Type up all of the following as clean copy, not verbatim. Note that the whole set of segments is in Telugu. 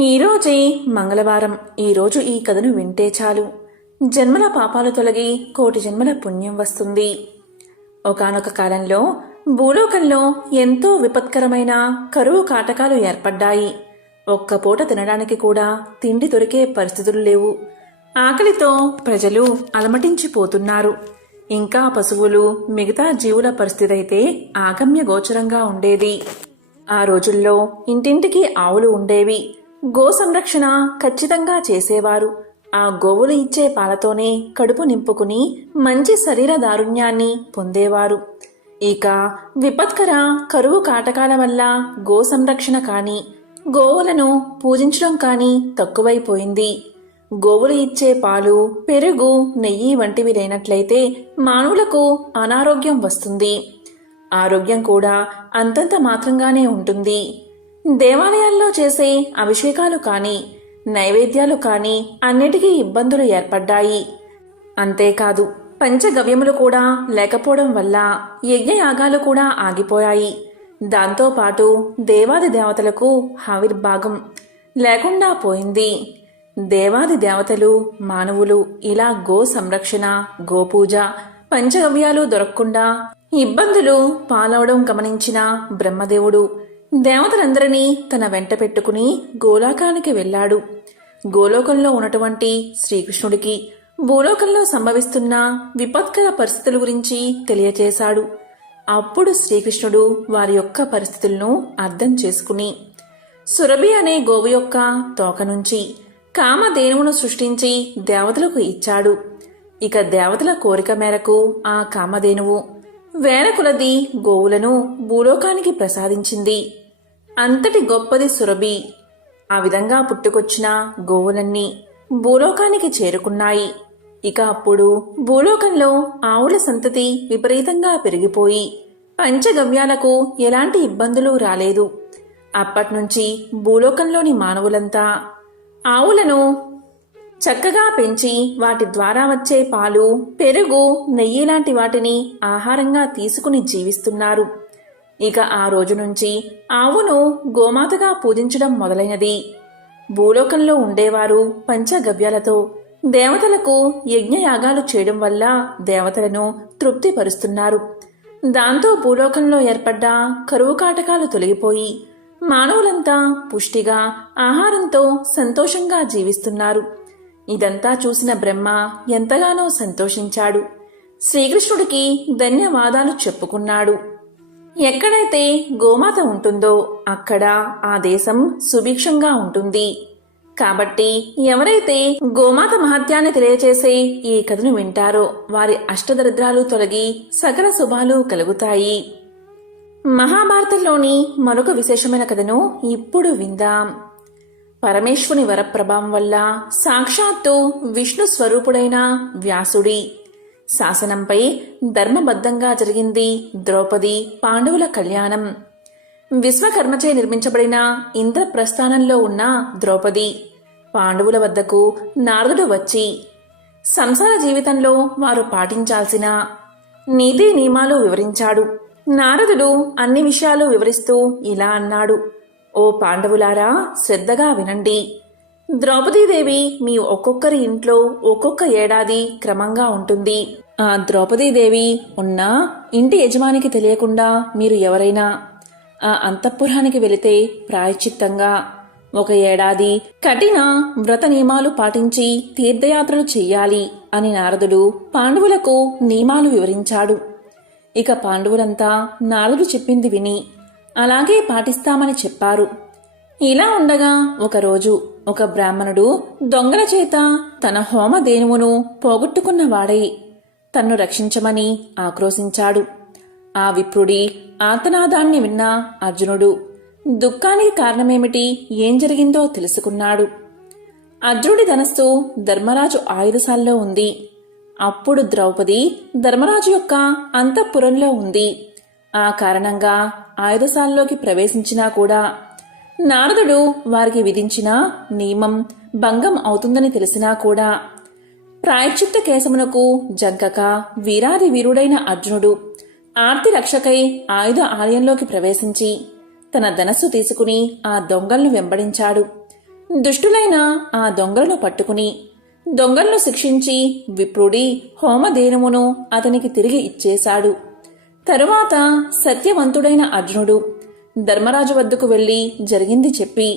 ఈరోజే మంగళవారం. ఈరోజు ఈ కథను వింటే చాలు జన్మల పాపాలు తొలగి కోటి జన్మల పుణ్యం వస్తుంది. ఒకానొక కాలంలో భూలోకంలో ఎంతో విపత్కరమైన కరువు కాటకాలు ఏర్పడ్డాయి. ఒక్క పూట తినడానికి కూడా తిండి దొరికే పరిస్థితులు లేవు. ఆకలితో ప్రజలు అలమటించిపోతున్నారు. ఇంకా పశువులు, మిగతా జీవుల పరిస్థితి అయితే ఆగమ్య గోచరంగా ఉండేది. ఆ రోజుల్లో ఇంటింటికి ఆవులు ఉండేవి. గో సంరక్షణ ఖచ్చితంగా చేసేవారు. ఆ గోవులు ఇచ్చే పాలతోనే కడుపు నింపుకుని మంచి శరీర దారుణ్యాన్ని పొందేవారు. ఇక విపత్కర కరువు కాటకాల వల్ల గో సంరక్షణ కానీ, గోవులను పూజించడం కానీ తక్కువైపోయింది. గోవులు ఇచ్చే పాలు, పెరుగు, నెయ్యి వంటివి లేనట్లయితే మానవులకు అనారోగ్యం వస్తుంది. ఆరోగ్యం కూడా అంతంత మాత్రంగానే ఉంటుంది. దేవాలయాల్లో చేసే అభిషేకాలు కానీ, నైవేద్యాలు కానీ అన్నిటికీ ఇబ్బందులు ఏర్పడ్డాయి. అంతేకాదు పంచగవ్యములు కూడా లేకపోవడం వల్ల యజ్ఞయాగాలు కూడా ఆగిపోయాయి. దాంతోపాటు దేవాది దేవతలకు ఆవిర్భాగం లేకుండా పోయింది. దేవాది దేవతలు, మానవులు ఇలా గో సంరక్షణ, గోపూజ, పంచగవ్యాలు దొరకకుండా ఇబ్బందులు పాలవడం గమనించిన బ్రహ్మదేవుడు దేవతలందరినీ తన వెంట పెట్టుకుని గోలోకానికి వెళ్ళాడు. గోలోకంలో ఉన్నటువంటి శ్రీకృష్ణుడికి భూలోకంలో సంభవిస్తున్న విపత్కర పరిస్థితుల గురించి తెలియచేశాడు. అప్పుడు శ్రీకృష్ణుడు వారి యొక్క పరిస్థితులను అర్థం చేసుకుని సురభి అనే గోవు యొక్క తోక నుంచి కామధేనువును సృష్టించి దేవతలకు ఇచ్చాడు. ఇక దేవతల కోరిక మేరకు ఆ కామధేనువు వేల కొలది గోవులను భూలోకానికి ప్రసాదించింది. అంతటి గొప్పది సురభి. ఆ విధంగా పుట్టుకొచ్చిన గోవులన్నీ భూలోకానికి చేరుకున్నాయి. ఇక అప్పుడు భూలోకంలో ఆవుల సంతతి విపరీతంగా పెరిగిపోయి పంచగవ్యాలకు ఎలాంటి ఇబ్బందులు రాలేదు. అప్పట్నుంచి భూలోకంలోని మానవులంతా ఆవులను చక్కగా పెంచి వాటి ద్వారా వచ్చే పాలు, పెరుగు, నెయ్యి లాంటి వాటిని ఆహారంగా తీసుకుని జీవిస్తున్నారు. ఇక ఆ రోజు నుంచి ఆవును గోమాతగా పూజించడం మొదలైనది. భూలోకంలో ఉండేవారు పంచగవ్యాలతో దేవతలకు యజ్ఞయాగాలు చేయడం వల్ల దేవతలను తృప్తిపరుస్తున్నారు. దాంతో భూలోకంలో ఏర్పడ్డ కరువు కాటకాలు తొలగిపోయి మానవులంతా పుష్టిగా ఆహారంతో సంతోషంగా జీవిస్తున్నారు. ఇదంతా చూసిన బ్రహ్మ ఎంతగానో సంతోషించాడు. శ్రీకృష్ణుడికి ధన్యవాదాలు చెప్పుకున్నాడు. ఎక్కడైతే గోమాత ఉంటుందో అక్కడ ఆ దేశం సుభిక్షంగా ఉంటుంది. కాబట్టి ఎవరైతే గోమాత మహత్యాన్ని తెలియచేసే ఈ కథను వింటారో వారి అష్టదరిద్రాలు తొలగి సకల శుభాలు కలుగుతాయి. మహాభారతంలోని మరొక విశేషమైన కథను ఇప్పుడు విందాం. పరమేశ్వరుని వరప్రభావం వల్ల సాక్షాత్తు విష్ణు స్వరూపుడైన వ్యాసుడి శాసనంపై ధర్మబద్ధంగా జరిగింది ద్రౌపది పాండవుల కళ్యాణం. విశ్వకర్మచే నిర్మించబడిన ఇంద్రప్రస్థానంలో ఉన్న ద్రౌపది పాండవుల వద్దకు నారదుడు వచ్చి సంసార జీవితంలో వారు పాటించాల్సిన నీతి నియమాలు వివరించాడు. నారదుడు అన్ని విషయాలు వివరిస్తూ ఇలా అన్నాడు: ఓ పాండవులారా, శ్రద్ధగా వినండి. ద్రౌపదీదేవి మీ ఒక్కొక్కరి ఇంట్లో ఒక్కొక్క ఏడాది క్రమంగా ఉంటుంది. ఆ ద్రౌపదీదేవి ఉన్న ఇంటి యజమానికి తెలియకుండా మీరు ఎవరైనా ఆ అంతఃపురానికి వెళితే ప్రాయశ్చిత్తంగా 1 ఏడాది కఠిన వ్రత నియమాలు పాటించి తీర్థయాత్రలు చెయ్యాలి అని నారదుడు పాండవులకు నియమాలు వివరించాడు. ఇక పాండవులంతా నారదుడు చెప్పింది విని అలాగే పాటిస్తామని చెప్పారు. ఇలా ఉండగా ఒకరోజు ఒక బ్రాహ్మణుడు దొంగల చేత తన హోమధేనువును పోగొట్టుకున్నవాడై తన్ను రక్షించమని ఆక్రోశించాడు. ఆ విప్రుడి ఆర్తనాదాన్ని విన్న అర్జునుడు దుఃఖానికి కారణమేమిటి, ఏం జరిగిందో తెలుసుకున్నాడు. అర్జునుడి ధనస్సు ధర్మరాజు ఆయుధశాలలో ఉంది. అప్పుడు ద్రౌపది ధర్మరాజు యొక్క అంతఃపురంలో ఉంది. ఆ కారణంగా ఆయుధశాలలోకి ప్రవేశించినా కూడా నారదుడు వారికి విధించిన నియమం భంగం అవుతుందని తెలిసినా కూడా ప్రాయశ్చిత్త కేశమునకు జంకక వీరాది వీరుడైన అర్జునుడు ఆర్తి రక్షకై ఆయుధ ఆలయంలోకి ప్రవేశించి తన ధనస్సు తీసుకుని ఆ దొంగలను వెంబడించాడు. దుష్టులైన ఆ దొంగలను పట్టుకుని దొంగలను శిక్షించి విప్రుడి హోమధేనువును అతనికి తిరిగి ఇచ్చేశాడు. తరువాత సత్యవంతుడైన అర్జునుడు ధర్మరాజు వద్దకు వెళ్లి జరిగింది చెప్పి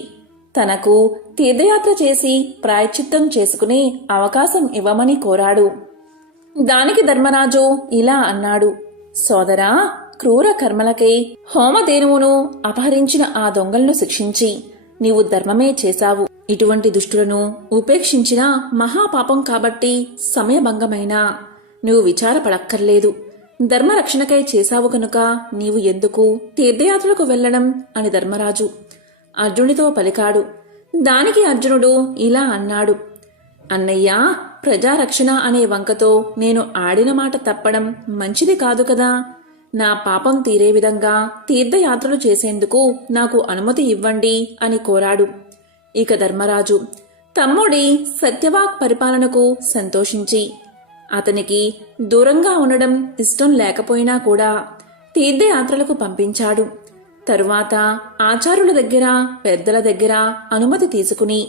తనకు తీర్థయాత్ర చేసి ప్రాయశ్చిత్తం చేసుకునే అవకాశం ఇవ్వమని కోరాడు. దానికి ధర్మరాజు ఇలా అన్నాడు: సోదరా, క్రూర కర్మలకై హోమధేనువును అపహరించిన ఆ దొంగలను శిక్షించి నీవు ధర్మమే చేశావు. ఇటువంటి దుష్టులను ఉపేక్షించిన మహాపాపం కాబట్టి సమయభంగమైనా నువ్వు విచారపడక్కర్లేదు. ధర్మరక్షణకై చేశావు కనుక నీవు ఎందుకు తీర్థయాత్రలకు వెళ్లడం అని ధర్మరాజు అర్జునుడితో పలికాడు. దానికి అర్జునుడు ఇలా అన్నాడు: అన్నయ్యా, ప్రజారక్షణ అనే వంకతో నేను ఆడిన మాట తప్పడం మంచిది కాదు కదా. నా పాపం తీరే విధంగా తీర్థయాత్రలు చేసేందుకు నాకు అనుమతి ఇవ్వండి అని కోరాడు. ఇక ధర్మరాజు తమ్ముడి సత్యవాక్ పరిపాలనకు సంతోషించి అతనికి దూరంగా ఉండడం ఇష్టం లేకపోయినా కూడా తీర్థయాత్రలకు పంపించాడు. తరువాత ఆచార్యుల దగ్గర, పెద్దల దగ్గర అనుమతి తీసుకుని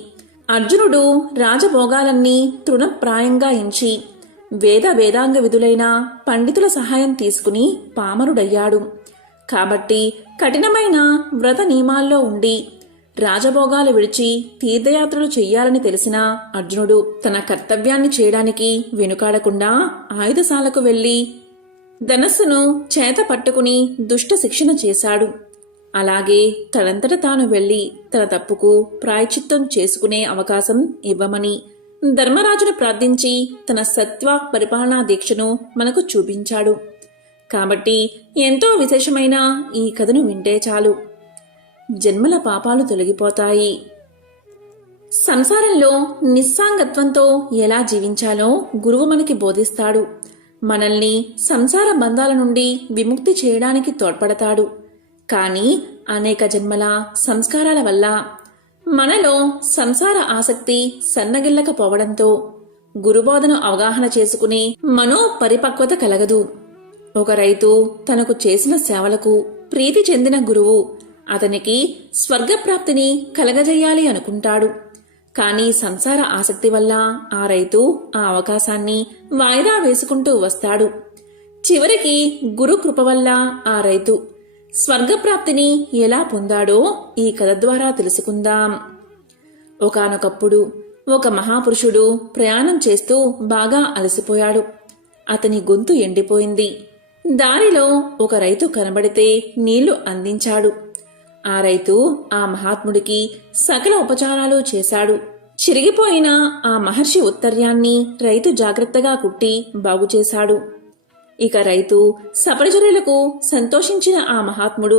అర్జునుడు రాజభోగాలన్నీ తృణప్రాయంగా ఎంచి వేదాంగ విధులైన పండితుల సహాయం తీసుకుని పామరుడయ్యాడు. కాబట్టి కఠినమైన వ్రత నియమాల్లో ఉండి రాజభోగాలు విడిచి తీర్థయాత్రలు చెయ్యాలని తెలిసిన అర్జునుడు తన కర్తవ్యాన్ని చేయడానికి వెనుకాడకుండా ఆయుధశాలకు వెళ్లి ధనస్సును చేత పట్టుకుని దుష్ట శిక్షణ చేశాడు. అలాగే తనంతట తాను వెళ్లి తన తప్పుకు ప్రాయశ్చిత్తం చేసుకునే అవకాశం ఇవ్వమని ధర్మరాజును ప్రార్థించి తన సత్వాక్ పరిపాలనా దీక్షను మనకు చూపించాడు. కాబట్టి ఎంతో విశేషమైన ఈ కథను వింటే చాలు, జన్మల పాపాలు తొలగిపోతాయి. సంసారంలో నిస్సాంగత్వంతో ఎలా జీవించాలో గురువు మనకి బోధిస్తాడు. మనల్ని సంసార బంధాల నుండి విముక్తి చేయడానికి తోడ్పడతాడు. కానీ అనేక జన్మల సంస్కారాల వల్ల మనలో సంసార ఆసక్తి సన్నగిల్లకపోవడంతో గురుబోధను అవగాహన చేసుకుని మనోపరిపక్వత కలగదు. ఒక రైతు తనకు చేసిన సేవలకు ప్రీతి చెందిన గురువు అతనికి స్వర్గప్రాప్తిని కలగజేయాలి అనుకుంటాడు. కానీ సంసార ఆసక్తి వల్ల ఆ రైతు ఆ అవకాశాన్ని వాయిదా వేసుకుంటూ వస్తాడు. చివరికి గురు కృప వల్ల ఆ రైతు స్వర్గప్రాప్తిని ఎలా పొందాడో ఈ కథ ద్వారా తెలుసుకుందాం. ఒకానొకప్పుడు ఒక మహాపురుషుడు ప్రయాణం చేస్తూ బాగా అలసిపోయాడు. అతని గొంతు ఎండిపోయింది. దారిలో ఒక రైతు కనబడితే నీళ్లు అందించాడు. ఆ రైతు ఆ మహాత్ముడికి సకల ఉపచారాలు చేశాడు. చిరిగిపోయిన ఆ మహర్షి ఉత్తర్యాన్ని రైతు జాగ్రత్తగా కుట్టి బాగుచేశాడు. ఇక రైతు సపరిచర్యలకు సంతోషించిన ఆ మహాత్ముడు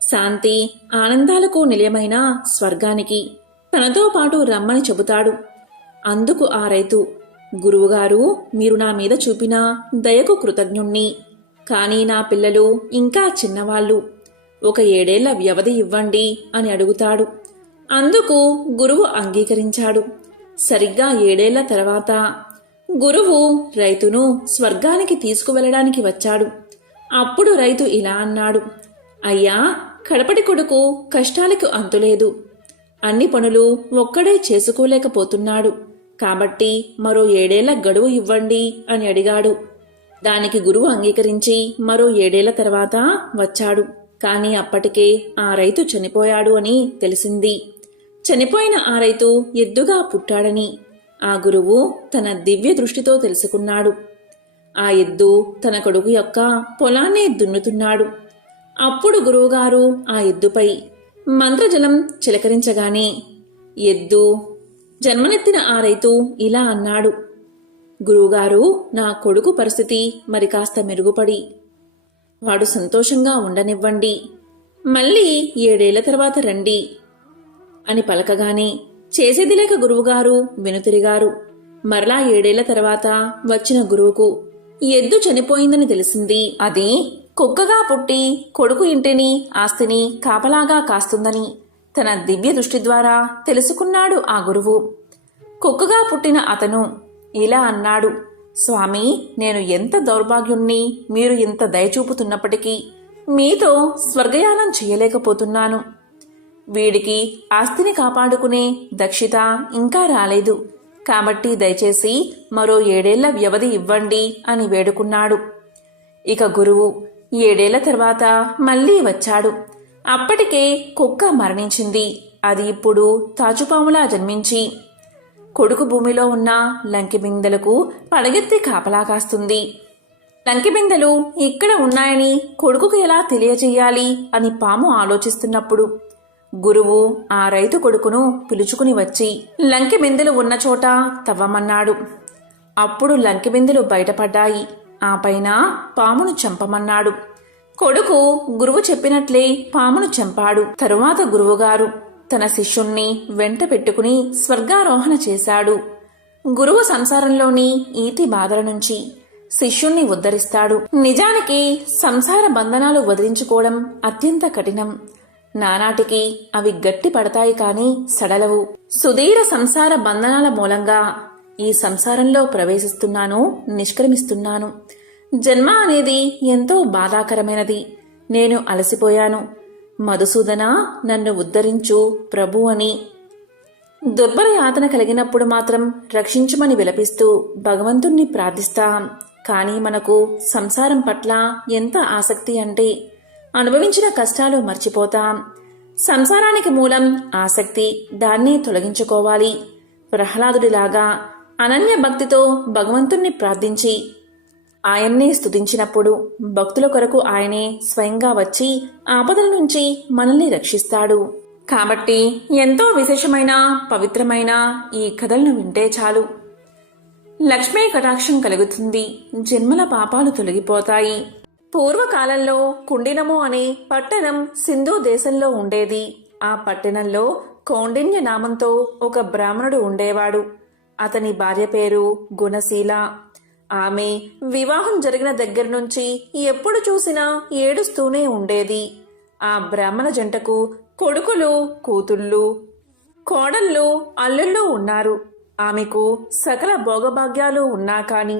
శాంతి ఆనందాలకు నిలయమైన స్వర్గానికి తనతో పాటు రమ్మని చెబుతాడు. అందుకు ఆ రైతు, గురువుగారు, మీరు నా మీద చూపిన దయకు కృతజ్ఞుణ్ణి. కానీ నా పిల్లలు ఇంకా చిన్నవాళ్లు, ఒక 7 ఏళ్ల వ్యవధి ఇవ్వండి అని అడుగుతాడు. అందుకు గురువు అంగీకరించాడు. సరిగ్గా 7 ఏళ్ల తర్వాత గురువు రైతును స్వర్గానికి తీసుకువెళ్లడానికి వచ్చాడు. అప్పుడు రైతు ఇలా అన్నాడు: అయ్యా, కడపటి కొడుకు కష్టాలకు అంతులేదు. అన్ని పనులు ఒక్కడే చేసుకోలేకపోతున్నాడు. కాబట్టి మరో 7 ఏళ్ల గడువు ఇవ్వండి అని అడిగాడు. దానికి గురువు అంగీకరించి మరో 7 ఏళ్ల తర్వాత వచ్చాడు. కాని అప్పటికే ఆ రైతు చనిపోయాడు అని తెలిసింది. చనిపోయిన ఆ రైతు ఎద్దుగా పుట్టాడని ఆ గురువు తన దివ్య దృష్టితో తెలుసుకున్నాడు. ఆ ఎద్దు తన కొడుకు యొక్క పొలాన్ని దున్నుతున్నాడు. అప్పుడు గురువుగారు ఆ ఎద్దుపై మంత్రజలం చిలకరించగానే ఎద్దు జన్మనెత్తిన ఆ రైతు ఇలా అన్నాడు: గురువుగారు, నా కొడుకు పరిస్థితి మరి కాస్త మెరుగుపడి వాడు సంతోషంగా ఉండనివ్వండి. మళ్ళీ 7 ఏళ్ల తర్వాత రండి అని పలకగానే చేసేది లేక గురువుగారు వెనుతిరిగారు. మరలా 7 ఏళ్ల తర్వాత వచ్చిన గురువుకు ఎద్దు చనిపోయిందని తెలిసింది. అది కుక్కగా పుట్టి కొడుకు ఇంటిని ఆస్తిని కాపలాగా కాస్తుందని తన దివ్య దృష్టి ద్వారా తెలుసుకున్నాడు ఆ గురువు. కుక్కగా పుట్టిన అతను ఇలా అన్నాడు: స్వామి, నేను ఎంత దౌర్భాగ్యుణ్ణి. మీరు ఇంత దయచూపుతున్నప్పటికీ మీతో స్వర్గయానం చేయలేకపోతున్నాను. వీడికి ఆస్తిని కాపాడుకునే దక్షిత ఇంకా రాలేదు, కాబట్టి దయచేసి మరో 7 ఏళ్ల వ్యవధి ఇవ్వండి అని వేడుకున్నాడు. ఇక గురువు 7 ఏళ్ల తర్వాత మళ్లీ వచ్చాడు. అప్పటికే కుక్క మరణించింది. అది ఇప్పుడు తాచుపాములా జన్మించి కొడుకు భూమిలో ఉన్న లంకిబిందెలకు పడగెత్తి కాపలా కాస్తుంది. లంకిబిందెలు ఇక్కడ ఉన్నాయని కొడుకుకు ఎలా తెలియజేయాలి అని పాము ఆలోచిస్తున్నప్పుడు గురువు ఆ రైతు కొడుకును పిలుచుకుని వచ్చి లంకిబిందెలు ఉన్న చోట తవ్వమన్నాడు. అప్పుడు లంకిబిందెలు బయటపడ్డాయి. ఆ పైన పామును చంపమన్నాడు. కొడుకు గురువు చెప్పినట్లే పామును చంపాడు. తరువాత గురువుగారు తన శిష్యుణ్ణి వెంట పెట్టుకుని స్వర్గారోహణ చేశాడు. గురువు సంసారంలోని ఈతి బాధల నుంచి శిష్యుణ్ణి ఉద్ధరిస్తాడు. నిజానికి సంసార బంధనాలు వదిలించుకోవడం అత్యంత కఠినం. నానాటికి అవి గట్టి పడతాయి కాని సడలవు. సుదీర సంసార బంధనాల మూలంగా ఈ సంసారంలో ప్రవేశిస్తున్నాను, నిష్క్రమిస్తున్నాను. జన్మ అనేది ఎంతో బాధాకరమైనది. నేను అలసిపోయాను. మధుసూదన, నన్ను ఉద్ధరించు ప్రభు అని దుర్బల యాతన కలిగినప్పుడు మాత్రం రక్షించమని విలపిస్తూ భగవంతుణ్ణి ప్రార్థిస్తాం. కానీ మనకు సంసారం పట్ల ఎంత ఆసక్తి అంటే అనుభవించిన కష్టాలు మర్చిపోతాం. సంసారానికి మూలం ఆసక్తి. దాన్ని తొలగించుకోవాలి. ప్రహ్లాదుడిలాగా అనన్య భక్తితో భగవంతుణ్ణి ప్రార్థించి ఆయన్నే స్తుతించినప్పుడు భక్తుల కొరకు ఆయనే స్వయంగా వచ్చి ఆపదల నుంచి మనల్ని రక్షిస్తాడు. కాబట్టి ఎంతో విశేషమైన పవిత్రమైన ఈ కథలను వింటే చాలు. లక్ష్మీ కటాక్షం కలుగుతుంది. జన్మల పాపాలు తొలగిపోతాయి. పూర్వకాలంలో కుండినము అనే పట్టణం సింధు దేశంలో ఉండేది. ఆ పట్టణంలో కౌండిన్య నామంతో ఒక బ్రాహ్మణుడు ఉండేవాడు. అతని భార్య పేరు గుణశీల. ఆమె వివాహం జరిగిన దగ్గర నుంచి ఎప్పుడు చూసినా ఏడుస్తూనే ఉండేది. ఆ బ్రాహ్మణ జంటకు కొడుకులు, కూతుళ్ళు, కోడళ్ళు, అల్లుళ్ళు ఉన్నారు. ఆమెకు సకల భోగభాగ్యాలు ఉన్నా కాని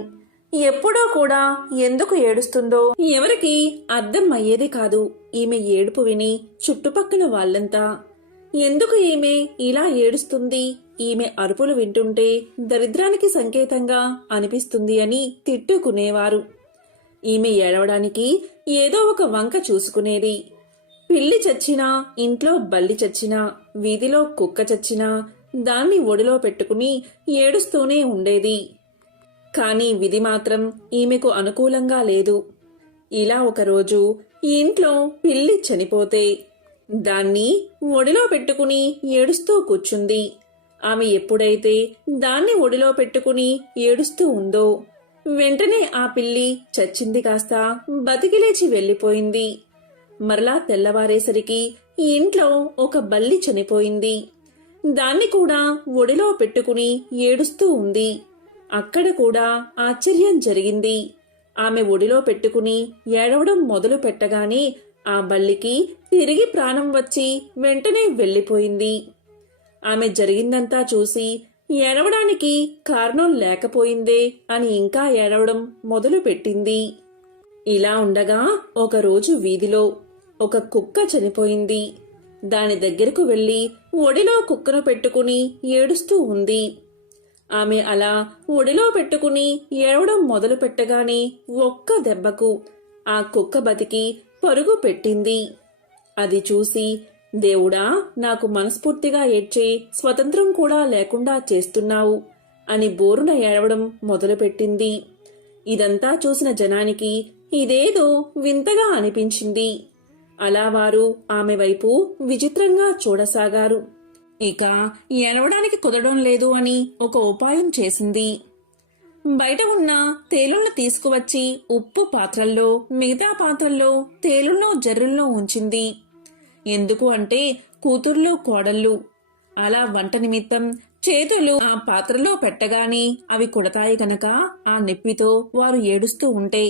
ఎప్పుడూ కూడా ఎందుకు ఏడుస్తుందో ఎవరికి అర్థం అయ్యేది కాదు. ఈమె ఏడుపు విని చుట్టుపక్కల వాళ్ళంతా ఎందుకు ఈమె ఇలా ఏడుస్తుంది, ఈమె అరుపులు వింటుంటే దరిద్రానికి సంకేతంగా అనిపిస్తుంది అని తిట్టుకునేవారు. ఈమె ఏడవడానికి ఏదో ఒక వంక చూసుకునేది. పిల్లి చచ్చినా, ఇంట్లో బల్లి చచ్చినా, వీధిలో కుక్క చచ్చినా దాన్ని ఒడిలో పెట్టుకుని ఏడుస్తూనే ఉండేది. కాని విధి మాత్రం ఈమెకు అనుకూలంగా లేదు. ఇలా ఒకరోజు ఈ ఇంట్లో పిల్లి చనిపోతే దాన్ని ఒడిలో పెట్టుకుని ఏడుస్తూ కూర్చుంది. ఆమె ఎప్పుడైతే దాన్ని ఒడిలో పెట్టుకుని ఏడుస్తూ ఉందో వెంటనే ఆ పిల్లి చచ్చింది కాస్త బతికిలేచి వెళ్లిపోయింది. మరలా తెల్లవారేసరికి ఈ ఇంట్లో ఒక బల్లి చనిపోయింది. దాన్ని కూడా ఒడిలో పెట్టుకుని ఏడుస్తూ ఉంది. అక్కడ కూడా ఆశ్చర్యం జరిగింది. ఆమె ఒడిలో పెట్టుకుని ఏడవడం మొదలు పెట్టగానే ఆ బల్లికి తిరిగి ప్రాణం వచ్చి వెంటనే వెళ్లిపోయింది. ఆమె జరిగిందంతా చూసి ఏడవడానికి కారణం లేకపోయిందే అని ఇంకా ఏడవడం మొదలు పెట్టింది. ఇలా ఉండగా ఒకరోజు వీధిలో ఒక కుక్క చనిపోయింది. దాని దగ్గరకు వెళ్లి ఒడిలో కుక్కను పెట్టుకుని ఏడుస్తూ ఉంది. ఆమె అలా ఒడిలో పెట్టుకుని ఏడవడం మొదలు పెట్టగానే ఒక్క దెబ్బకు ఆ కుక్క బతికి పరుగు పెట్టింది. అది చూసి, దేవుడా, నాకు మనస్ఫూర్తిగా ఏడ్చే స్వతంత్రం కూడా లేకుండా చేస్తున్నావు అని బోరున ఏడవడం మొదలుపెట్టింది. ఇదంతా చూసిన జనానికి ఇదేదో వింతగా అనిపించింది. అలా వారు ఆమె వైపు విచిత్రంగా చూడసాగారు. ఇక ఏడవడానికి కుదరడం లేదు అని ఒక ఉపాయం చేసింది. బయట ఉన్న తేలులను తీసుకువచ్చి ఉప్పు పాత్రల్లో, మిగతా పాత్రల్లో తేలుల్లో జర్రుల్లో ఉంచింది. ఎందుకు అంటే కూతుర్లు, కోడళ్ళు అలా వంట నిమిత్తం చేతులు ఆ పాత్రలో పెట్టగానే అవి కుడతాయి గనక ఆ నొప్పితో వారు ఏడుస్తూ ఉంటే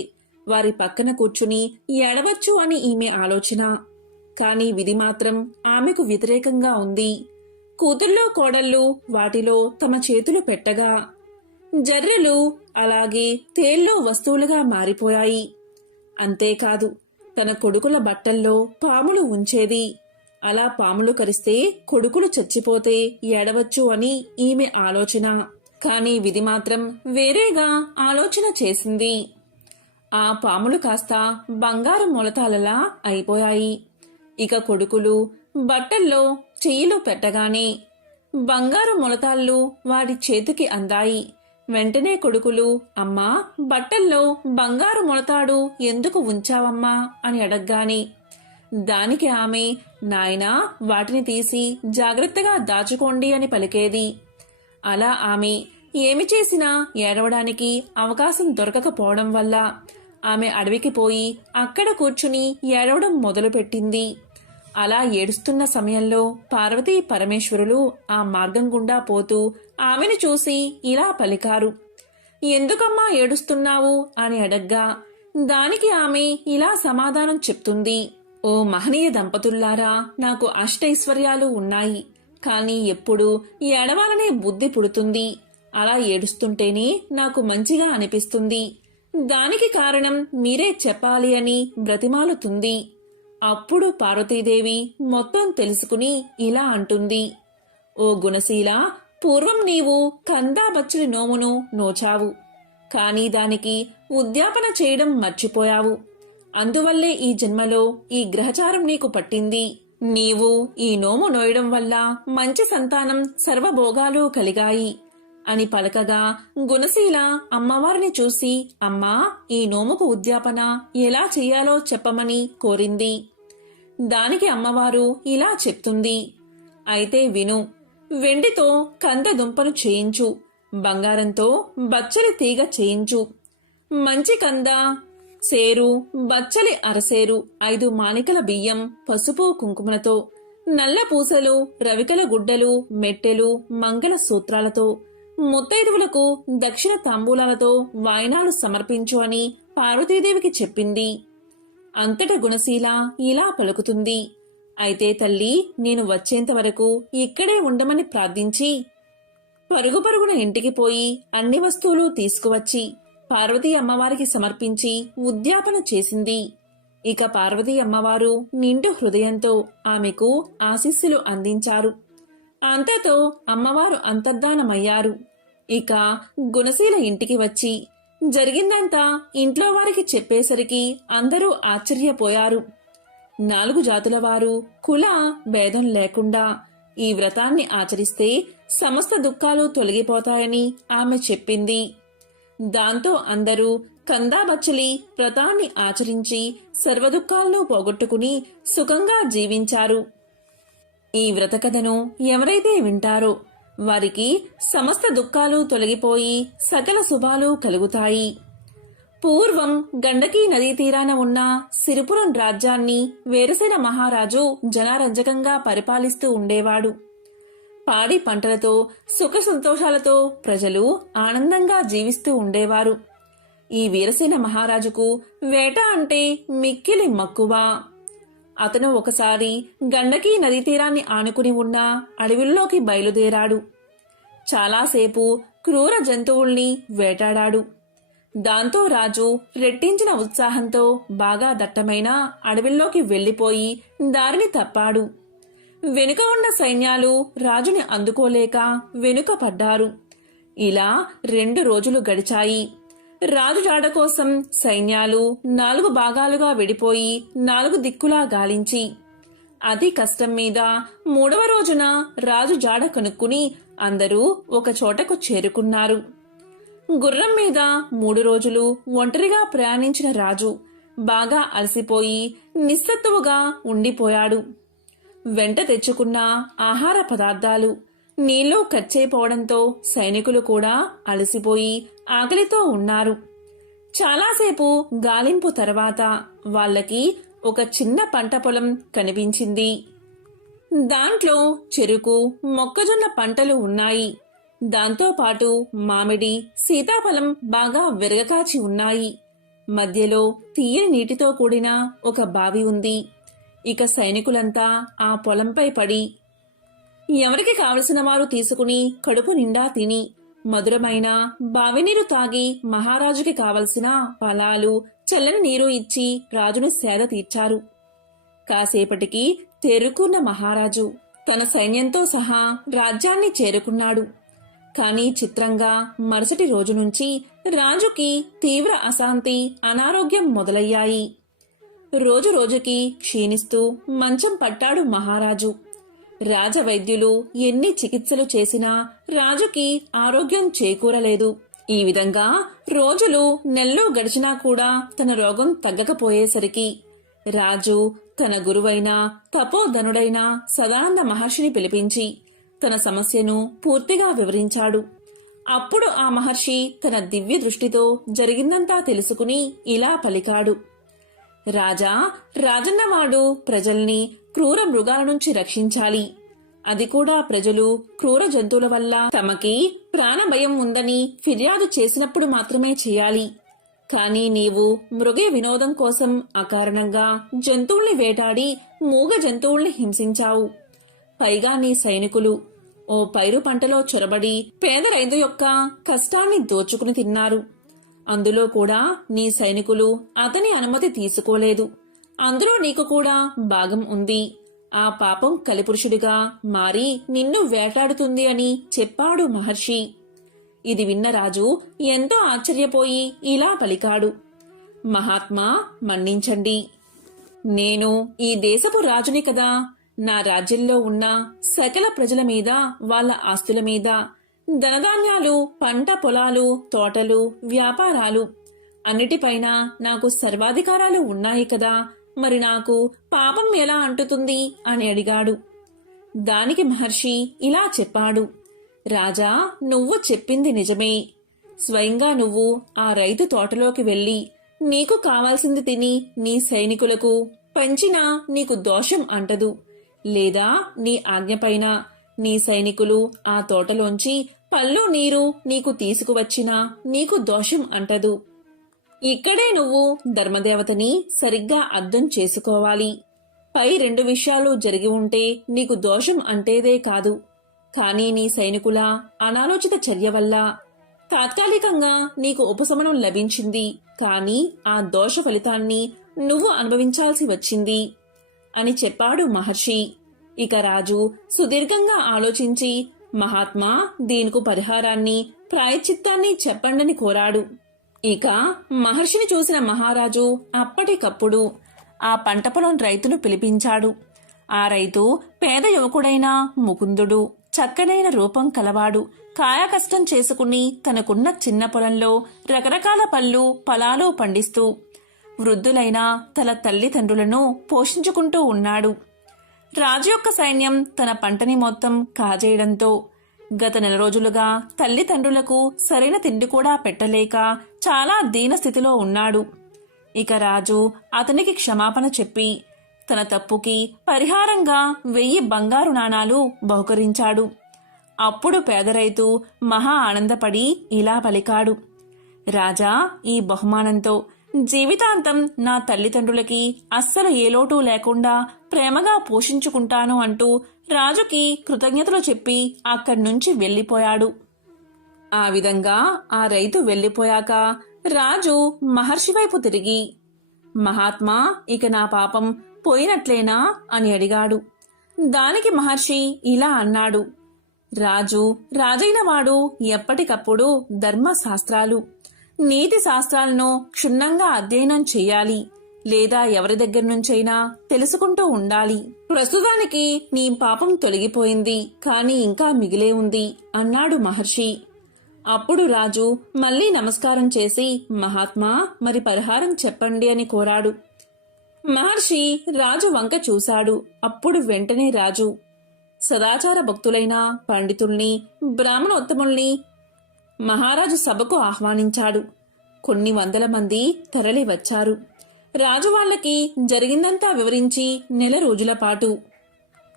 వారి పక్కన కూర్చుని ఏడవచ్చు అని ఈమె ఆలోచన. కాని విధి మాత్రం ఆమెకు వ్యతిరేకంగా ఉంది. కూతుర్లో కోడళ్ళు వాటిలో తమ చేతులు పెట్టగా జర్రెలు అలాగే తేల్లో వస్తువులుగా మారిపోయాయి. అంతేకాదు, తన కొడుకుల బట్టల్లో పాములు ఉంచేది. అలా పాములు కరిస్తే కొడుకులు చచ్చిపోతే ఏడవచ్చు అని ఈమె ఆలోచన. కాని విధి మాత్రం వేరేగా ఆలోచన చేసింది. ఆ పాములు కాస్త బంగారు మొలతాలలా అయిపోయాయి. ఇక కొడుకులు బట్టల్లో చెయ్యిలు పెట్టగానే బంగారు మొలతాళ్ళు వాడి చేతికి అందాయి. వెంటనే కొడుకులు, అమ్మా, బట్టల్లో బంగారు మొలతాడు ఎందుకు ఉంచావమ్మా అని అడగ్గానే దానికి ఆమె, నాయనా, వాటిని తీసి జాగ్రత్తగా దాచుకోండి అని పలికేది. అలా ఆమె ఏమి చేసినా ఏడవడానికి అవకాశం దొరకకపోవడం వల్ల ఆమె అడవికి పోయి అక్కడ కూర్చుని ఏడవడం మొదలుపెట్టింది. అలా ఏడుస్తున్న సమయంలో పార్వతీ పరమేశ్వరులు ఆ మార్గం గుండా పోతూ ఆమెను చూసి ఇలా పలికారు. ఎందుకమ్మా ఏడుస్తున్నావు అని అడగ్గా దానికి ఆమె ఇలా సమాధానం చెప్తుంది. ఓ మహనీయ దంపతుల్లారా, నాకు అష్టైశ్వర్యాలు ఉన్నాయి, కానీ ఎప్పుడు ఏడవాలనే బుద్ధి పుడుతుంది. అలా ఏడుస్తుంటేనే నాకు మంచిగా అనిపిస్తుంది. దానికి కారణం మీరే చెప్పాలి అని బ్రతిమాలుతుంది. అప్పుడు పార్వతీదేవి మొత్తం తెలుసుకుని ఇలా అంటుంది. ఓ గుణశీల, పూర్వం నీవు కందాబచ్చలి నోమును నోచావు, కానీ దానికి ఉద్యాపన చేయడం మర్చిపోయావు. అందువల్లే ఈ జన్మలో ఈ గ్రహచారం నీకు పట్టింది. నీవు ఈ నోము నోయడం వల్ల మంచి సంతానం సర్వభోగాలు కలిగాయి అని పలకగా గుణశీల అమ్మవారిని చూసి, అమ్మా, ఈ నోముకు ఉద్యాపన ఎలా చెయ్యాలో చెప్పమని కోరింది. దానికి అమ్మవారు ఇలా చెప్తుంది. అయితే విను. వెండితో కంద దుంపను చేయించు, బంగారంతో బచ్చలి తీగ చేయించు, మంచి కంద సేరు, బచ్చలి అరసేరు, 5 మానికల బియ్యం, పసుపు కుంకుమలతో, నల్ల పూసలు, రవికల గుడ్డలు, మెట్టెలు, మంగళ సూత్రాలతో, ముత్తైదువులకు దక్షిణ తాంబూలాలతో వాయినాలు సమర్పించు అని పార్వతీదేవికి చెప్పింది. అంతట గుణశీల ఇలా పలుకుతుంది. అయితే తల్లి, నేను వచ్చేంత వరకు ఇక్కడే ఉండమని ప్రార్థించి పరుగు పరుగున ఇంటికి పోయి అన్ని వస్తువులు తీసుకువచ్చి పార్వతీ అమ్మవారికి సమర్పించి ఉద్యాపన చేసింది. ఇక పార్వతీ అమ్మవారు నిండు హృదయంతో ఆమెకు ఆశీస్సులు అందించారు. అంతతో అమ్మవారు అంతర్ధానమయ్యారు. ఇక గుణశీల ఇంటికి వచ్చి జరిగిందంతా ఇంట్లో వారికి చెప్పేసరికి అందరూ ఆశ్చర్యపోయారు. 4 జాతుల వారు కుల భేదం లేకుండా ఈ వ్రతాన్ని ఆచరిస్తే సమస్త దుఃఖాలు తొలగిపోతాయని ఆమె చెప్పింది. దాంతో అందరూ కందాబచ్చలి వ్రతాన్ని ఆచరించి సర్వదుఃఖాలను పోగొట్టుకుని సుఖంగా జీవించారు. ఈ వ్రత కథను ఎవరైతే వింటారో వారికి సమస్త దుఃఖాలు తొలగిపోయి సకల శుభాలు కలుగుతాయి. పూర్వం గండకీ నదీ తీరాన ఉన్న సిరిపురం రాజ్యాన్ని వేరసేన మహారాజు జనారంజకంగా పరిపాలిస్తూ ఉండేవాడు. పాడి పంటలతో సుఖ సంతోషాలతో ప్రజలు ఆనందంగా జీవిస్తూ ఉండేవారు. ఈ వీరసేన మహారాజుకు వేట అంటే మిక్కిలి మక్కువ. అతను ఒకసారి గండకీ నదీ తీరాన్ని ఆనుకుని ఉన్న అడవిల్లోకి బయలుదేరాడు. చాలాసేపు క్రూర జంతువుల్ని వేటాడాడు. దాంతో రాజు రెట్టించిన ఉత్సాహంతో బాగా దట్టమైన అడవిల్లోకి వెళ్లిపోయి దారిని తప్పాడు. వెనుక ఉన్న సైన్యాలు రాజుని అందుకోలేక వెనుక పడ్డారు. ఇలా 2 రోజులు గడిచాయి. రాజు జాడ కోసం సైన్యాలు 4 భాగాలుగా విడిపోయి 4 దిక్కులా గాలించి అతి కష్టం మీద 3వ రోజున రాజు జాడ కనుక్కుని అందరూ ఒక చోటకు చేరుకున్నారు. గుర్రం మీద 3 రోజులు ఒంటరిగా ప్రయాణించిన రాజు బాగా అలసిపోయి నిస్సత్తువుగా ఉండిపోయాడు. వెంట తెచ్చుకున్న ఆహార పదార్థాలు నీళ్లు ఖర్చయిపోవడంతో సైనికులు కూడా అలసిపోయి ఆకలితో ఉన్నారు. చాలాసేపు గాలింపు తర్వాత వాళ్లకి ఒక చిన్న పంట పొలం కనిపించింది. దాంట్లో చెరుకు, మొక్కజొన్న పంటలు ఉన్నాయి. దాంతోపాటు మామిడి, సీతాఫలం బాగా విరగకాచి ఉన్నాయి. మధ్యలో తీయని నీటితో కూడిన ఒక బావి ఉంది. ఇక సైనికులంతా ఆ పొలంపై పడి ఎవరికి కావలసిన వారు తీసుకుని కడుపు నిండా తిని మధురమైన బావినీరు తాగి మహారాజుకి కావలసిన ఫలాలు, చల్లని నీరు ఇచ్చి రాజును సేద తీర్చారు. కాసేపటికి తేరుకున్న మహారాజు తన సైన్యంతో సహా రాజ్యాన్ని చేరుకున్నాడు. కాని చిత్రంగా మరుసటి రోజు నుంచి రాజుకి తీవ్ర అశాంతి, అనారోగ్యం మొదలయ్యాయి. రోజు రోజుకి క్షీణిస్తూ మంచం పట్టాడు మహారాజు. రాజవైద్యులు ఎన్ని చికిత్సలు చేసినా రాజుకి ఆరోగ్యం చేకూరలేదు. ఈ విధంగా రోజులు నెలలు గడిచినా కూడా తన రోగం తగ్గకపోయేసరికి రాజు తన గురువైన తపోధనుడైన సదానంద మహర్షిని పిలిపించి తన సమస్యను పూర్తిగా వివరించాడు. అప్పుడు ఆ మహర్షి తన దివ్య దృష్టితో జరిగిందంతా తెలుసుకుని ఇలా పలికాడు. రాజా, రాజన్నవాడు ప్రజల్ని క్రూర మృగాల నుంచి రక్షించాలి. అది కూడా ప్రజలు క్రూర జంతువుల వల్ల తమకి ప్రాణభయం ఉందని ఫిర్యాదు చేసినప్పుడు మాత్రమే చేయాలి. కాని నీవు మృగ వినోదం కోసం అకారణంగా జంతువుల్ని వేటాడి మూగ జంతువుల్ని హింసించావు. పైగా నీ సైనికులు ఓ పైరు పంటలో చొరబడి పేద రైతు యొక్క కష్టాన్ని దోచుకుని తిన్నారు. అందులో కూడా నీ సైనికులు అతని అనుమతి తీసుకోలేదు. అందులో నీకు కూడా భాగం ఉంది. ఆ పాపం కలిపురుషుడిగా మారి నిన్ను వేటాడుతుంది అని చెప్పాడు మహర్షి. ఇది విన్న రాజు ఎంతో ఆశ్చర్యపోయి ఇలా పలికాడు. మహాత్మా, మన్నించండి. నేను ఈ దేశపు రాజుని కదా. నా రాజ్యంలో ఉన్న సకల ప్రజల మీద, వాళ్ళ ఆస్తుల మీద, ధనధాన్యాలు, పంట పొలాలు, తోటలు, వ్యాపారాలు అన్నిటిపైన నాకు సర్వాధికారాలు ఉన్నాయి కదా. మరి నాకు పాపం ఎలా అంటుతుంది అని అడిగాడు. దానికి మహర్షి ఇలా చెప్పాడు. రాజా, నువ్వు చెప్పింది నిజమే. స్వయంగా నువ్వు ఆ రైతు తోటలోకి వెళ్లి నీకు కావాల్సింది తిని నీ సైనికులకు పంచినా నీకు దోషం అంటదు. లేదా నీ ఆజ్ఞపైన నీ సైనికులు ఆ తోటలోంచి పళ్ళు నీరు నీకు తీసుకువచ్చినా నీకు దోషం అంటదు. ఇక్కడే నువ్వు ధర్మదేవతని సరిగ్గా అర్థం చేసుకోవాలి. పై రెండు విషయాలు జరిగి ఉంటే నీకు దోషం అంటేదే కాదు. కానీ నీ సైనికుల అనాలోచిత చర్య వల్ల తాత్కాలికంగా నీకు ఉపశమనం లభించింది. కానీ ఆ దోష ఫలితాన్ని నువ్వు అనుభవించాల్సి వచ్చింది అని చెప్పాడు మహర్షి. ఇక రాజు సుదీర్ఘంగా ఆలోచించి, మహాత్మా, దీనికి పరిహారాన్ని, ప్రాయశ్చిత్తాన్ని చెప్పండని కోరాడు. ఇక మహర్షిని చూసిన మహారాజు అప్పటికప్పుడు ఆ పంట పొలం రైతును పిలిపించాడు. ఆ రైతు పేద యువకుడైన ముకుందుడు. చక్కనైన రూపం కలవాడు. కాయకష్టం చేసుకుని తనకున్న చిన్న పొలంలో రకరకాల పళ్ళు, ఫలాలు పండిస్తూ వృద్ధులైన తన తల్లిదండ్రులను పోషించుకుంటూ ఉన్నాడు. రాజు యొక్క సైన్యం తన పంటని మొత్తం కాజేయడంతో గత నెల రోజులుగా తల్లిదండ్రులకు సరైన తిండి కూడా పెట్టలేక చాలా దీనస్థితిలో ఉన్నాడు. ఇక రాజు అతనికి క్షమాపణ చెప్పి తన తప్పుకి పరిహారంగా 1000 బంగారు నాణాలు బహుకరించాడు. అప్పుడు పేద రైతు మహా ఆనందపడి ఇలా పలికాడు. రాజా, ఈ బహుమానంతో జీవితాంతం నా తల్లిదండ్రులకి అస్సలు ఏ లోటు లేకుండా ప్రేమగా పోషించుకుంటాను అంటూ రాజుకి కృతజ్ఞతలు చెప్పి అక్కడి నుంచి వెళ్లిపోయాడు. ఆ విధంగా ఆ రైతు వెళ్లిపోయాక రాజు మహర్షి వైపు తిరిగి, మహాత్మా, ఇక నా పాపం పోయినట్లేనా అని అడిగాడు. దానికి మహర్షి ఇలా అన్నాడు. రాజు రాజైన వాడు ఎప్పటికప్పుడు ధర్మశాస్త్రాలు, నీతి శాస్త్రాలను క్షుణ్ణంగా అధ్యయనం చెయ్యాలి. లేదా ఎవరి దగ్గర నుంచైనా తెలుసుకుంటూ ఉండాలి. ప్రస్తుతానికి నీ పాపం తొలగిపోయింది, కాని ఇంకా మిగిలే ఉంది అన్నాడు మహర్షి. అప్పుడు రాజు మళ్లీ నమస్కారం చేసి, మహాత్మా, మరి పరిహారం చెప్పండి అని కోరాడు. మహర్షి రాజు వంక చూశాడు. అప్పుడు వెంటనే రాజు సదాచార భక్తులైన పండితుల్ని, బ్రాహ్మణోత్తముల్ని మహారాజు సభకు ఆహ్వానించాడు. కొన్ని వందల మంది తరలి వచ్చారు. రాజు వాళ్లకి జరిగిందంతా వివరించి నెల రోజుల పాటు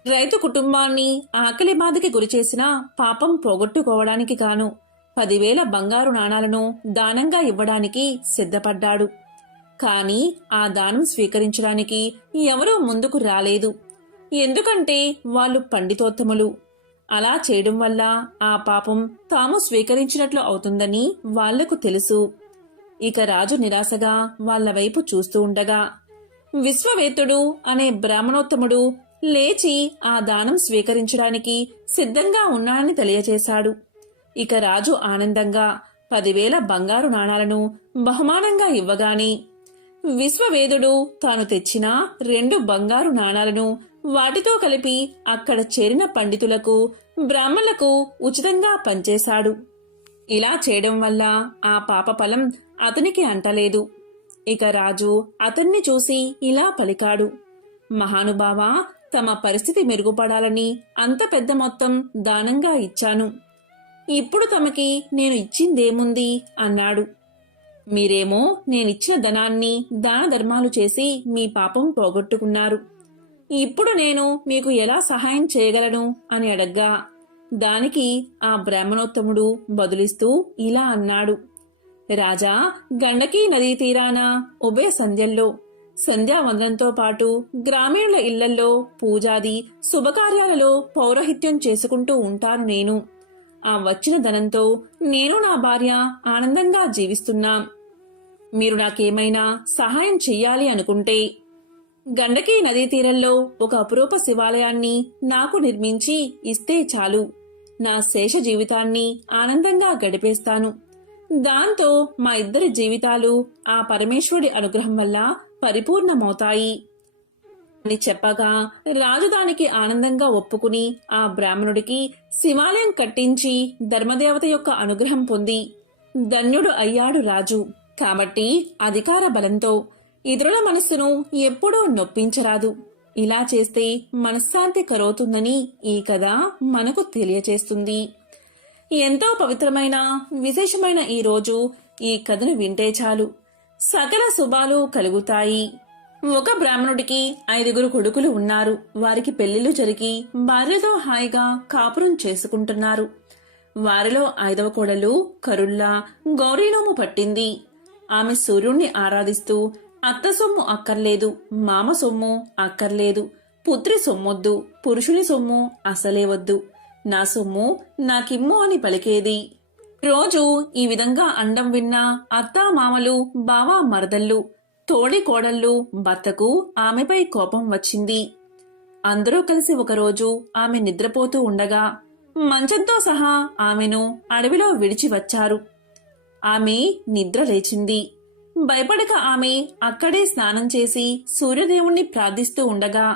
రైతు కుటుంబాన్ని ఆకలి బాధకి గురిచేసిన పాపం పోగొట్టుకోవడానికి గాను 10,000 బంగారు నాణాలను దానంగా ఇవ్వడానికి సిద్ధపడ్డాడు. కాని ఆ దానం స్వీకరించడానికి ఎవరూ ముందుకు రాలేదు. ఎందుకంటే వాళ్ళు పండితోత్తములు. అలా చేయడం వల్ల ఆ పాపం తాము స్వీకరించినట్లు అవుతుందని వాళ్లకు తెలుసు. ఇక రాజు నిరాశగా వాళ్ల వైపు చూస్తూ ఉండగా విశ్వవేత్తుడు అనే బ్రాహ్మణోత్తముడు లేచి ఆ దానం స్వీకరించడానికి సిద్ధంగా ఉన్నానని తెలియచేశాడు. ఇక రాజు ఆనందంగా 10,000 బంగారు నాణాలను బహుమానంగా ఇవ్వగాని విశ్వవేదుడు తాను తెచ్చిన 2 బంగారు నాణాలను వాటితో కలిపి అక్కడ చేరిన పండితులకు, బ్రాహ్మణులకు ఉచితంగా పంచేశాడు. ఇలా చేయడం వల్ల ఆ పాపఫలం అతనికి అంటలేదు. ఇక రాజు అతన్ని చూసి ఇలా పలికాడు, మహానుభావా, తమ పరిస్థితి మెరుగుపడాలని అంత పెద్ద మొత్తం దానంగా ఇచ్చాను. ఇప్పుడు తమకి నేను ఇచ్చిందేముంది అన్నాడు. మీరేమో నేనిచ్చిన ధనాన్ని దాన ధర్మాలు చేసి మీ పాపం పోగొట్టుకున్నారు. ఇప్పుడు నేను మీకు ఎలా సహాయం చేయగలను అని అడగ్గా దానికి ఆ బ్రాహ్మణోత్తముడు బదులిస్తూ ఇలా అన్నాడు, రాజా, గండకీ నదీ తీరాన ఉభయ సంధ్యల్లో సంధ్యావందనంతో పాటు గ్రామీణుల ఇళ్లల్లో పూజాది శుభకార్యాలలో పౌరహిత్యం చేసుకుంటూ ఉంటాను నేను. ఆ వచ్చిన ధనంతో నేను నా భార్య ఆనందంగా జీవిస్తున్నాం. మీరు నాకేమైనా సహాయం చెయ్యాలి అనుకుంటే గండకీ నదీ తీరంలో ఒక అపురూప శివాలయాన్ని నాకు నిర్మించి ఇస్తే చాలు. నా శేష జీవితాన్ని ఆనందంగా గడిపేస్తాను. దాంతో మా ఇద్దరి జీవితాలు ఆ పరమేశ్వరుడి అనుగ్రహం వల్ల పరిపూర్ణమవుతాయి అని చెప్పగా రాజు దానికి ఆనందంగా ఒప్పుకుని ఆ బ్రాహ్మణుడికి శివాలయం కట్టించి ధర్మదేవత యొక్క అనుగ్రహం పొంది ధన్యుడు అయ్యాడు రాజు. కాబట్టి అధికార బలంతో ఇతరుల మనస్సును ఎప్పుడూ నొప్పించరాదు. ఇలా చేస్తే మనశ్శాంతి కరవుతుందని ఈ కథ మనకు తెలియచేస్తుంది. ఎంతో పవిత్రమైన విశేషమైన ఈ రోజు ఈ కథను వింటే చాలు సకల శుభాలు కలుగుతాయి. ఒక బ్రాహ్మణుడికి 5 కొడుకులు ఉన్నారు. వారికి పెళ్లిళ్లు జరిగి భార్యతో హాయిగా కాపురం చేసుకుంటున్నారు. వారిలో 5వ కోడలు కరుళ్ళ గౌరీనోము పట్టింది. ఆమె సూర్యుణ్ణి ఆరాధిస్తూ అత్త సొమ్ము అక్కర్లేదు, మామ సొమ్ము అక్కర్లేదు, పుత్రి సొమ్మొద్దు, పురుషుని సొమ్ము అసలే వద్దు, నా సొమ్ము నాకిమ్ము అని పలికేది. రోజు ఈ విధంగా అండం విన్న అత్తా మామలు, బావా మరదళ్ళు, తోడి కోడళ్ళు భర్తకు ఆమెపై కోపం వచ్చింది. అందరూ కలిసి ఒకరోజు ఆమె నిద్రపోతూ ఉండగా మంచంతో సహా ఆమెను అడవిలో విడిచి వచ్చారు. ఆమె నిద్ర లేచింది. భయపడక ఆమె అక్కడే స్నానం చేసి సూర్యదేవుణ్ణి ప్రార్థిస్తూ ఉండగా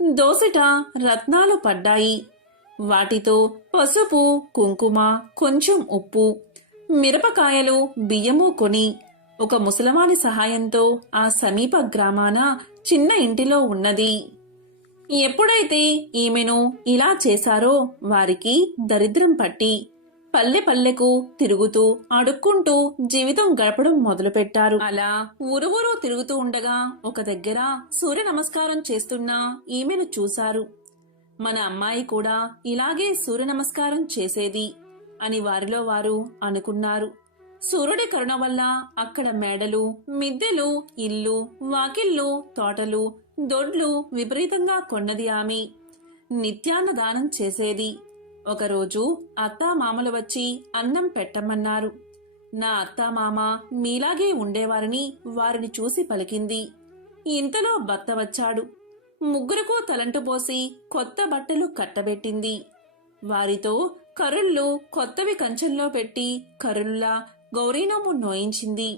దోసిట రత్నాలు పడ్డాయి. వాటితో పసుపు, కుంకుమ, కొంచెం ఉప్పు, మిరపకాయలు, బియ్యము కొని ఒక ముసలవాని సహాయంతో ఆ సమీప గ్రామాన చిన్న ఇంటిలో ఉన్నది. ఎప్పుడైతే ఈమెను ఇలా చేశారో వారికి దరిద్రం పట్టి పల్లె పల్లెకు తిరుగుతూ అడుక్కుంటూ జీవితం గడపడం మొదలుపెట్టారు. అలా ఊరు తిరుగుతూ ఉండగా ఒక దగ్గర సూర్య నమస్కారం చేస్తున్న ఈమెను చూశారు. మన అమ్మాయి కూడా ఇలాగే సూర్య నమస్కారం చేసేది అని వారిలో వారు అనుకున్నారు. సూర్యుడి కరుణ వల్ల అక్కడ మేడలు, మిద్దెలు, ఇల్లు, వాకిళ్ళు, తోటలు, దొడ్లు విపరీతంగా కొన్నది ఆమె. నిత్యాన్నదానం చేసేది. ఒకరోజు అత్తామామలు వచ్చి అన్నం పెట్టమన్నారు. నా అత్తామామ మీలాగే ఉండేవారని వారిని చూసి పలికింది. ఇంతలో భర్త వచ్చాడు. ముగ్గురకు తలంటు పోసి కొత్త బట్టలు కట్టబెట్టింది. వారితో కరుళ్ళు కొత్తవి కంచెంలో పెట్టి కరుళ్ళ గౌరీనోము నోయించింది.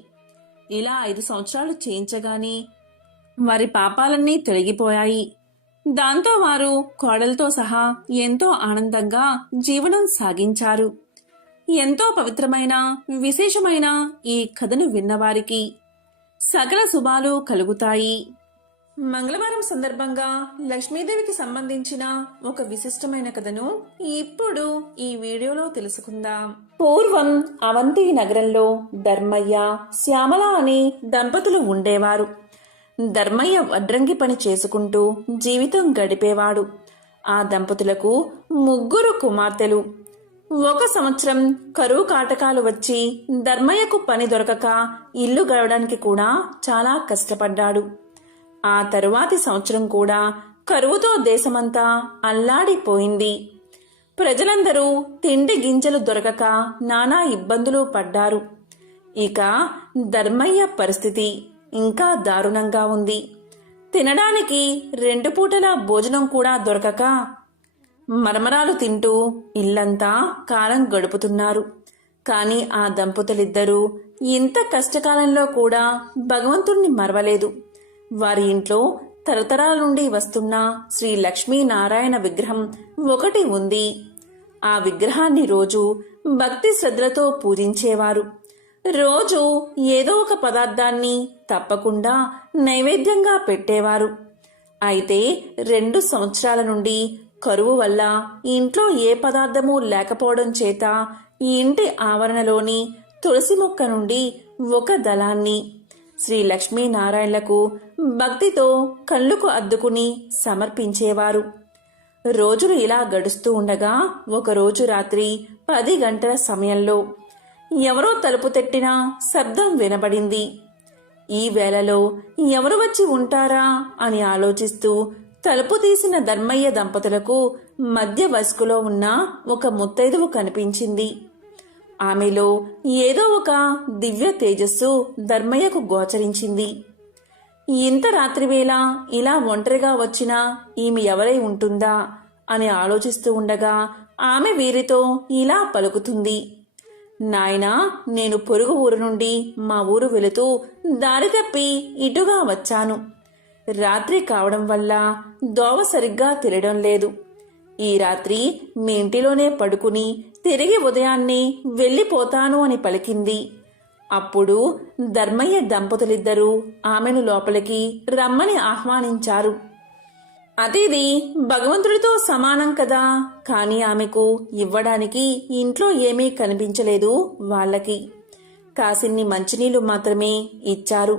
ఇలా 5 సంవత్సరాలు చేయించగాని వారి పాపాలన్నీ తొలగిపోయాయి. దాంతో వారు కోడలతో సహా ఎంతో ఆనందంగా జీవనం సాగించారు. ఎంతో పవిత్రమైన విశేషమైన ఈ కథను విన్నవారికి సకల శుభాలు కలుగుతాయి. మంగళవారం సందర్భంగా లక్ష్మీదేవికి సంబంధించిన ఒక విశిష్టమైన కథను ఇప్పుడు ఈ వీడియోలో తెలుసుకుందాం. పూర్వం అవంతి నగరంలో ధర్మయ్య, శ్యామల అనే దంపతులు ఉండేవారు. ధర్మయ్య వడ్రంగి పని చేసుకుంటూ జీవితం గడిపేవాడు. ఆ దంపతులకు 3 కుమార్తెలు. ఒక సంవత్సరం కరువు కాటకాలు వచ్చి ధర్మయ్యకు పని దొరకక ఇల్లు గడవడానికి కూడా చాలా కష్టపడ్డాడు. ఆ తరువాతి సంవత్సరం కూడా కరువుతో దేశమంతా అల్లాడిపోయింది. ప్రజలందరూ తిండి గింజలు దొరకక నానా ఇబ్బందులు పడ్డారు. ఇక ధర్మయ్య పరిస్థితి ఇంకా దారుణంగా ఉంది. తినడానికి 2 పూటల భోజనం కూడా దొరకక మరమరాలు తింటూ ఇల్లంతా కాలం గడుపుతున్నారు. కాని ఆ దంపతులిద్దరూ ఇంత కష్టకాలంలో కూడా భగవంతుణ్ణి మరవలేదు. వారి ఇంట్లో తరతరాల నుండి వస్తున్న శ్రీ లక్ష్మీనారాయణ విగ్రహం ఒకటి ఉంది. ఆ విగ్రహాన్ని రోజు భక్తి శ్రద్ధలతో పూజించేవారు. రోజు ఏదో ఒక పదార్థాన్ని తప్పకుండా నైవేద్యంగా పెట్టేవారు. అయితే 2 సంవత్సరాల నుండి కరువు వల్ల ఇంట్లో ఏ పదార్థమూ లేకపోవడం చేత ఈ ఇంటి ఆవరణలోని తులసి మొక్క నుండి ఒక దళాన్ని శ్రీ లక్ష్మీనారాయణలకు భక్తితో కళ్ళుకు అద్దుకుని సమర్పించేవారు. రోజులు ఇలా గడుస్తూ ఉండగా ఒకరోజు రాత్రి 10 గంటల సమయంలో ఎవరో తలుపు తట్టిన శబ్దం వినబడింది. ఈ వేళలో ఎవరు వచ్చి ఉంటారా అని ఆలోచిస్తూ తలుపు తీసిన ధర్మయ్య దంపతులకు మధ్య వయస్కులో ఉన్న ఒక ముత్తైదువు కనిపించింది. ఆమెలో ఏదో ఒక దివ్య తేజస్సు ధర్మయ్యకు గోచరించింది. ఇంత రాత్రివేళ ఇలా ఒంటరిగా వచ్చినా ఈమె ఎవరై ఉంటుందా అని ఆలోచిస్తూ ఉండగా ఆమె వీరితో ఇలా పలుకుతుంది. నాయనా, నేను పొరుగు ఊరు నుండి మా ఊరు వెళుతూ దారి తప్పి ఇటుగా వచ్చాను. రాత్రి కావడం వల్ల దోవ సరిగ్గా తెలియడం లేదు. ఈ రాత్రి మీ ఇంటిలోనే పడుకుని తిరిగి ఉదయాన్నే వెళ్ళిపోతాను అని పలికింది. అప్పుడు ధర్మయ్య దంపతులిద్దరూ ఆమెను లోపలికి రమ్మని ఆహ్వానించారు. అతిథి భగవంతుడితో సమానం కదా, కాని ఆమెకు ఇవ్వడానికి ఇంట్లో ఏమీ కనిపించలేదు. వాళ్ళకి కాసిన్ని మంచినీళ్లు మాత్రమే ఇచ్చారు.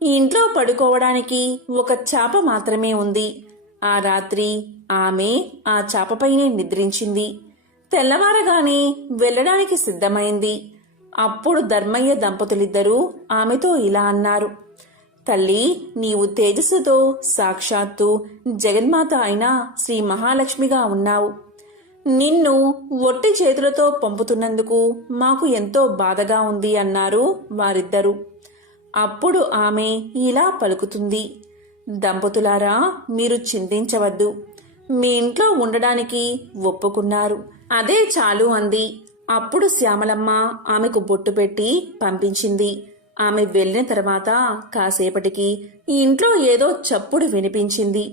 ఇంట్లో పడుకోవడానికి ఒక చాప మాత్రమే ఉంది. ఆ రాత్రి ఆమె ఆ చాపపైనే నిద్రించింది. తెల్లవారగానే వెళ్ళడానికి సిద్ధమైంది. అప్పుడు ధర్మయ్య దంపతులిద్దరూ ఆమెతో ఇలా అన్నారు. తల్లి, నీవు తేజస్సుతో సాక్షాత్తు జగన్మాత అయిన శ్రీ మహాలక్ష్మిగా ఉన్నావు. నిన్ను ఒట్టి చేతులతో పంపుతున్నందుకు మాకు ఎంతో బాధగా ఉంది అన్నారు వారిద్దరూ. అప్పుడు ఆమె ఇలా పలుకుతుంది. దంపతులారా, మీరు చింతించవద్దు. మీ ఇంట్లో ఉండడానికి ఒప్పుకున్నారు, అదే చాలు అంది. అప్పుడు శ్యామలమ్మ ఆమెకు బొట్టు పెట్టి పంపించింది. ఆమె వెళ్ళిన తర్వాత కాసేపటికి ఇంట్లో ఏదో చప్పుడు వినిపించింది.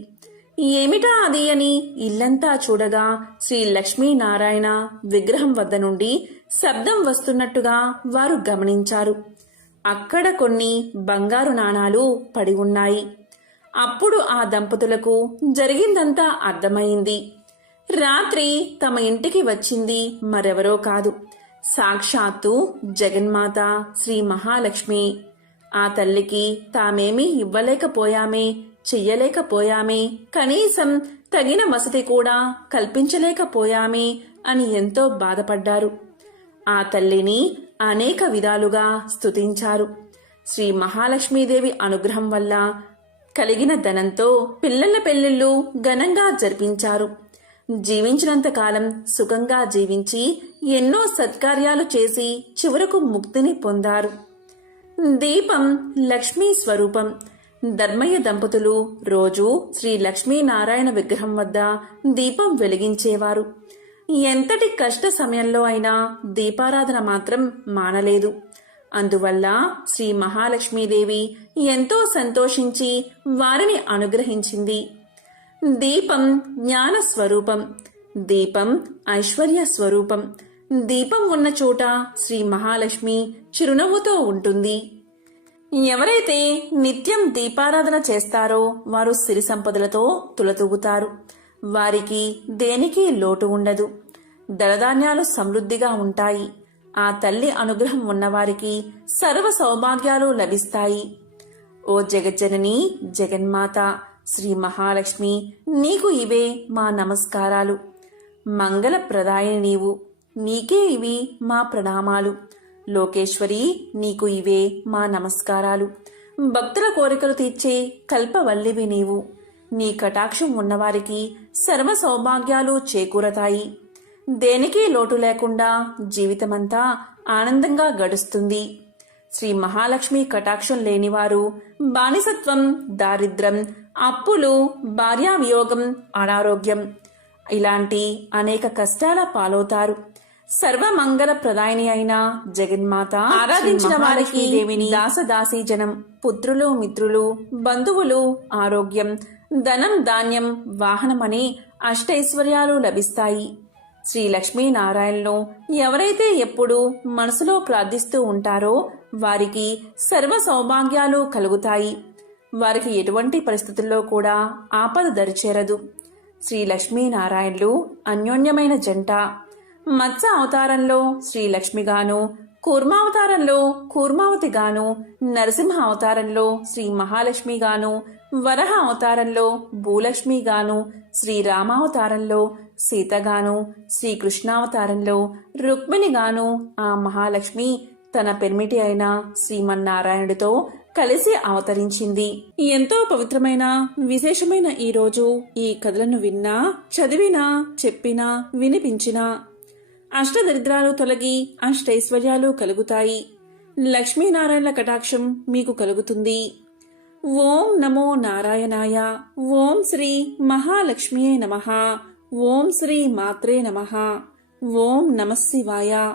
ఏమిటా అది అని ఇల్లంతా చూడగా శ్రీ లక్ష్మీనారాయణ విగ్రహం వద్ద నుండి శబ్దం వస్తున్నట్టుగా వారు గమనించారు. అక్కడ కొన్ని బంగారు నాణాలు పడి ఉన్నాయి. అప్పుడు ఆ దంపతులకు జరిగిందంతా అర్థమైంది. రాత్రి తమ ఇంటికి వచ్చింది మరెవరో కాదు, సాక్షాత్తు జగన్మాత శ్రీ మహాలక్ష్మి. ఆ తల్లికి తామేమీ ఇవ్వలేకపోయామే, చెయ్యలేకపోయామే, కనీసం తగిన వసతి కూడా కల్పించలేకపోయామే అని ఎంతో బాధపడ్డారు. ఆ తల్లిని అనేక విధాలుగా స్తుతించారు. శ్రీ మహాలక్ష్మీదేవి అనుగ్రహం వల్ల కలిగిన ధనంతో పిల్లల పెళ్లిళ్లు ఘనంగా జరిపించారు. జీవించినంతకాలం సుఖంగా జీవించి ఎన్నో సత్కార్యాలు చేసి చివరకు ముక్తిని పొందారు. దీపం లక్ష్మీ స్వరూపం. ధర్మయ్య దంపతులు రోజు శ్రీ లక్ష్మీనారాయణ విగ్రహం వద్ద దీపం వెలిగించేవారు. ఎంతటి కష్ట సమయంలో అయినా దీపారాధన మాత్రం మానలేదు. అందువల్ల శ్రీ మహాలక్ష్మీదేవి ఎంతో సంతోషించి వారిని అనుగ్రహించింది. దీపం జ్ఞాన స్వరూపం, దీపం ఐశ్వర్య స్వరూపం. దీపం ఉన్న చోట శ్రీ మహాలక్ష్మి చిరునవ్వుతో ఉంటుంది. ఎవరైతే నిత్యం దీపారాధన చేస్తారో వారు సిరి సంపదలతో తులతూగుతారు. వారికి దేనికి లోటు ఉండదు. ధనధాన్యాలు సమృద్ధిగా ఉంటాయి. ఆ తల్లి అనుగ్రహం ఉన్నవారికి సర్వ సౌభాగ్యాలు లభిస్తాయి. ఓ జగజ్జనని జగన్మాత శ్రీ మహాలక్ష్మి, నీకు ఇవే మా నమస్కారాలు. మంగళప్రదాయిని నీవు, నీకే ఇవి మా ప్రణామాలు. లోకేశ్వరి, నీకు ఇవే మా నమస్కారాలు. భక్తుల కోరికలు తీర్చే కల్పవల్లివి నీవు. నీ కటాక్షం ఉన్నవారికి సర్వ సౌభాగ్యాలు చేకూరతాయి. దేనికి లోటు లేకుండా జీవితమంతా ఆనందంగా గడుస్తుంది. శ్రీ మహాలక్ష్మి కటాక్షం లేనివారు బానిసత్వం, దారిద్ర్యం, అప్పులు, భార్యావియోగం, అనారోగ్యం ఇలాంటి అనేక కష్టాల పాలవుతారు. సర్వమంగళ ప్రదాయిని అయిన జగన్మాత ఆరాధించిన వారికి దేవిని దాసదాసీ జనం, పుత్రులు, మిత్రులు, బంధువులు, ఆరోగ్యం, ధనం, ధాన్యం, వాహనమని అష్టైశ్వర్యాలు లభిస్తాయి. శ్రీ లక్ష్మీనారాయణను ఎవరైతే ఎప్పుడు మనసులో ప్రార్థిస్తూ ఉంటారో వారికి సర్వ సౌభాగ్యాలు కలుగుతాయి. వారికి ఎటువంటి పరిస్థితుల్లో కూడా ఆపద దరిచేరదు. శ్రీ లక్ష్మీనారాయణులు అన్యోన్యమైన జంట. మత్స్య అవతారంలో శ్రీలక్ష్మిగాను, కూర్మావతారంలో కూర్మావతిగాను, నరసింహ అవతారంలో శ్రీ మహాలక్ష్మిగాను, వరహ అవతారంలో భూలక్ష్మిగాను, శ్రీరామావతారంలో సీతగాను, శ్రీకృష్ణావతారంలో రుక్మిణిగాను ఆ మహాలక్ష్మి తన పెర్మిటి అయిన శ్రీమన్నారాయణుడితో కలిసి అవతరించింది. ఎంతో పవిత్రమైన విశేషమైన ఈ రోజు ఈ కథలను విన్నా, చదివినా, చెప్పినా, వినిపించినా అష్టదరిద్రాలు తొలగి అష్టైశ్వర్యాలు కలుగుతాయి. లక్ష్మీనారాయణల కటాక్షం మీకు కలుగుతుంది. ఓం నమో నారాయణాయ. ఓం శ్రీ మహాలక్ష్మియే నమః. ఓం శ్రీ మాత్రే నమః. ఓం నమః శివాయ.